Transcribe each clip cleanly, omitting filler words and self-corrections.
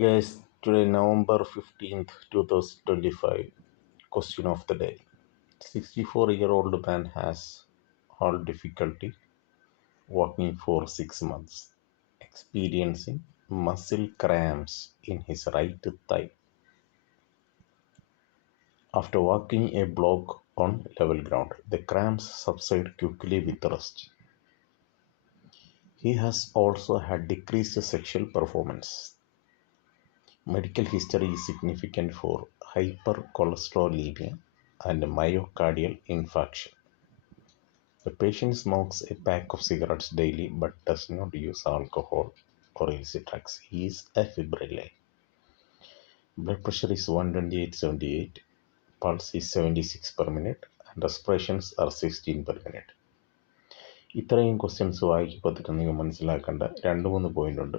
Guys, today November 15th, 2025, question of the day. 64-year-old man has had difficulty walking for 6 months, experiencing muscle cramps in his right thigh. After walking a block on level ground, the cramps subside quickly with rest. He has also had decreased sexual performance. Medical history is significant for hypercholesterolemia and myocardial infarction. The patient smokes a pack of cigarettes daily but does not use alcohol or illicit drugs. He is afebrile. Blood pressure is 128/78, pulse is 76 per minute, and respirations are 16 per minute. ഇത്രയും ക്വസ്റ്റ്യൻസ് വായിക്കുമ്പോൾ തന്നെ നിങ്ങൾ മനസ്സിലാക്കേണ്ട 2-3 പോയിന്റ് ഉണ്ട്.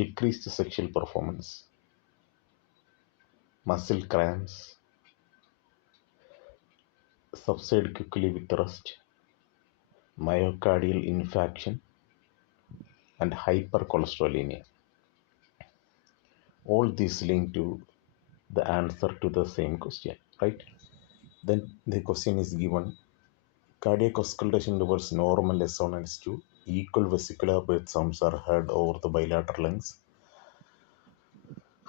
Decreased sexual performance, muscle cramps, subside quickly with rest, myocardial infarction, and hypercholesterolemia. All these link to the answer to the same question, right? Then the question is given: cardiac auscultation towards normal S1 and S2, equal vesicular birth sounds are heard over the bilateral lungs.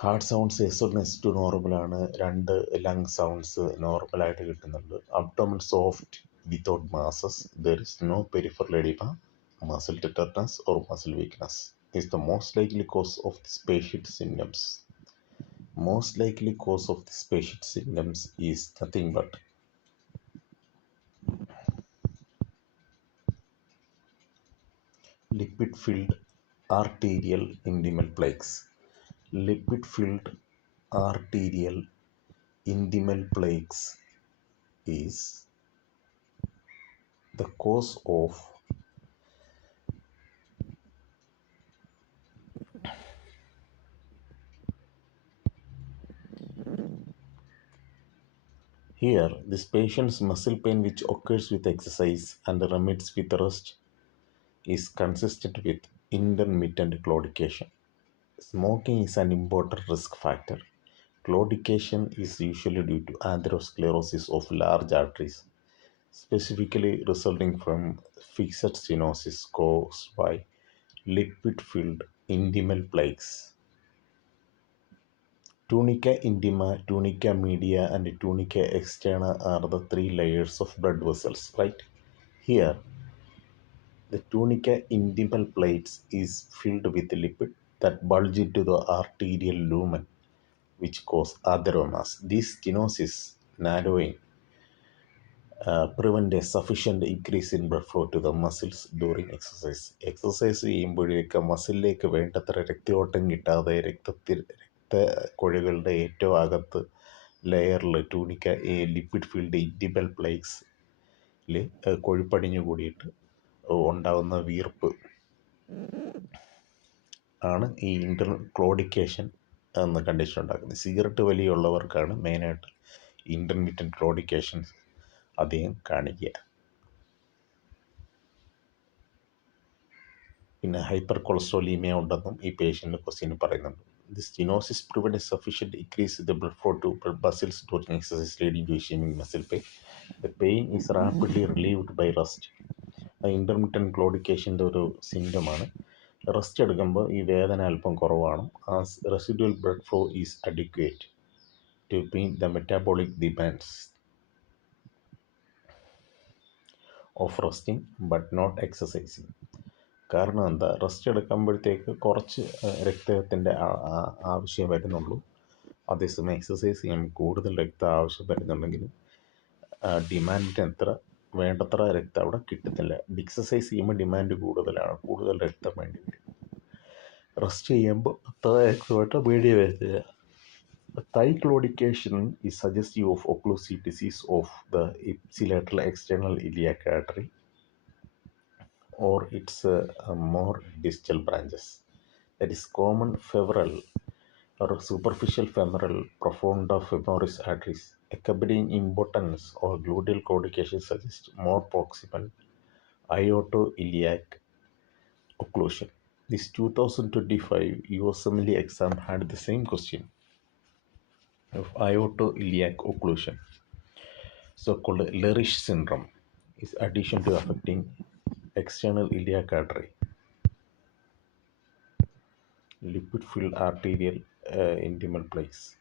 Heart sounds S1 S2 നോർമലാണ്, 2 lung sounds നോർമലായിട്ട് കിട്ടുന്നുണ്ട്. Abdomen soft without masses, there is no peripheral oedema, muscle tetanus or muscle weakness is the most likely cause of this patient symptoms. Most likely cause of this patient symptoms is nothing but lipid-filled arterial intimal plaques. Lipid-filled arterial intimal plaques is the cause of here this patient's muscle pain which occurs with exercise and remittance with rest is consistent with intermittent claudication. Smoking is an important risk factor. Claudication is usually due to atherosclerosis of large arteries, specifically resulting from fixed stenosis caused by lipid-filled intimal plaques. Tunica intima, tunica media, and tunica externa are the 3 layers of blood vessels, right? Here, the tunica intimal plates is filled with lipid that bulge into the arterial lumen, which cause atheromas. This stenosis narrowing prevent a sufficient increase in blood flow to the muscles during exercise. Exercise ചെയ്യുമ്പോഴേക്ക് മസിലിലേക്ക് വേണ്ടത്ര രക്തയോട്ടം കിട്ടാതെ രക്തക്കൊഴകളുടെ ഏറ്റവും അകത്ത് ലെയറിൽ ടൂണിക്ക ലിപ്പിഡ് ഫീൽഡ് ഇൻറ്റിമൽ പ്ലേക്സിൽ കൊഴുപ്പടിഞ്ഞു കൂടിയിട്ട് ഉണ്ടാകുന്ന വീർപ്പ് ആണ് ഈ ക്ലോഡിക്കേഷൻ എന്ന കണ്ടീഷൻ ഉണ്ടാക്കുന്നത്. സിഗരറ്റ് വലിയുള്ളവർക്കാണ് മെയിനായിട്ട് ഇൻ്റർമീഡിയറ്റ് ക്ലോഡിക്കേഷൻസ് അധികം കാണിക്കുക. പിന്നെ ഹൈപ്പർ കൊളസ്ട്രോളീമിയ ഉണ്ടെന്നും ഈ പേഷ്യൻ്റ് ക്വസ്റ്റ്യൻ പറയുന്നുണ്ട്. This stenosis prevents a sufficient increase in the blood flow to blood vessels during exercise, leading to ischemic muscle pain. The pain is rapidly relieved by rest. Intermittent ക്ലോഡിക്കേഷൻ്റെ ഒരു സിംറ്റമാണ്. Rest എടുക്കുമ്പോൾ ഈ വേദന അല്പം കുറവാണ്. As residual blood flow is adequate to meet the metabolic demands of resting but not exercising. കാരണം എന്താ, റെസ്റ്റ് എടുക്കുമ്പോഴത്തേക്ക് കുറച്ച് രക്തത്തിൻ്റെ ആവശ്യം വരുന്നുള്ളൂ. അതേസമയം എക്സസൈസ് ചെയ്യുമ്പോൾ കൂടുതൽ രക്തം ആവശ്യം വരുന്നുണ്ടെങ്കിലും ഡിമാൻഡിന് വേണ്ടത്ര രക്തം അവിടെ കിട്ടുന്നില്ല. എക്സസൈസ് ചെയ്യുമ്പോൾ ഡിമാൻഡ് കൂടുതലാണ്, കൂടുതൽ രക്തം വേണ്ടി വരും. റെസ്റ്റ് ചെയ്യുമ്പോൾ അത്ര രക്തമായിട്ട് വേണ്ടി വരുന്നില്ല. Thigh claudication is suggestive of occlusive disease of the ipsilateral external iliac artery or its more distal branches. That is common femoral or superficial femoral profunda femoris arteries. Accompanying impotence or gluteal claudication suggests more proximal aortoiliac occlusion. This 2025 USMLE exam had the same question of aortoiliac occlusion, so-called Leriche syndrome, is addition to affecting external iliac artery, lipid-filled arterial intimal place.